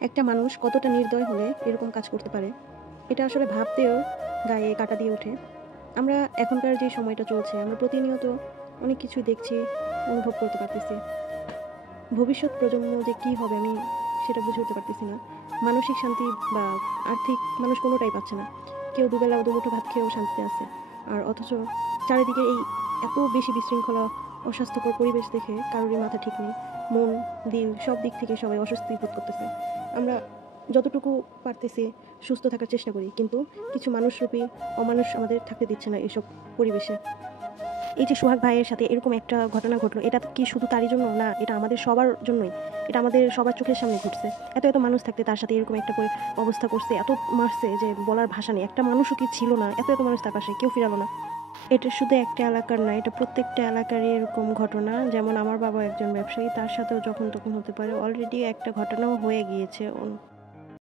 একটা মানুষ কতটা নির্দয় হলে এরকম কাজ করতে পারে, এটা আসলে ভাবতেও গায়ে কাঁটা দিয়ে ওঠে। আমরা এখনকার যে সময়টা চলছে, আমরা প্রতিনিয়ত অনেক কিছুই দেখছি, অনুভব করতে পারতেছি। ভবিষ্যৎ প্রজন্ম যে কি হবে আমি সেটা বুঝে উঠতে পারতেছি না। মানসিক শান্তি বা আর্থিক মানুষ কোনোটাই পাচ্ছে না। কেউ দুবেলা দুমুঠো ভাত খেয়েও শান্তিতে আছে। আর অথচ চারিদিকে এই এত বেশি বিশৃঙ্খলা, অস্বাস্থ্যকর পরিবেশ দেখে কারোরই মাথা ঠিক নেই। মন, দিল সব দিক থেকে সবাই অস্বস্তি বোধ করতেছে। আমরা যতটুকু পারতেছি সুস্থ থাকার চেষ্টা করি। কিন্তু কিছু মানুষরূপী অমানুষ আমাদের থাকতে দিচ্ছে না এসব পরিবেশে। এই যে সোহাগ ভাইয়ের সাথে এরকম একটা ঘটনা ঘটলো, এটা কি শুধু তারই জন্য? না, এটা আমাদের সবার জন্যই। এটা আমাদের সবার চোখের সামনে ঘটছে। এত মানুষ থাকতে তার সাথে এরকম একটা অবস্থা করছে, এত মারছে যে বলার ভাষা নেই। একটা মানুষও কি ছিল না? এত মানুষ তার পাশে, কেউ ফিরালো না। এটা শুধু একটা এলাকার না, এটা প্রত্যেকটা এলাকারই এরকম ঘটনা। যেমন আমার বাবা একজন ব্যবসায়ী, তার সাথেও যখন তখন হতে পারে। অলরেডি একটা ঘটনাও হয়ে গিয়েছে।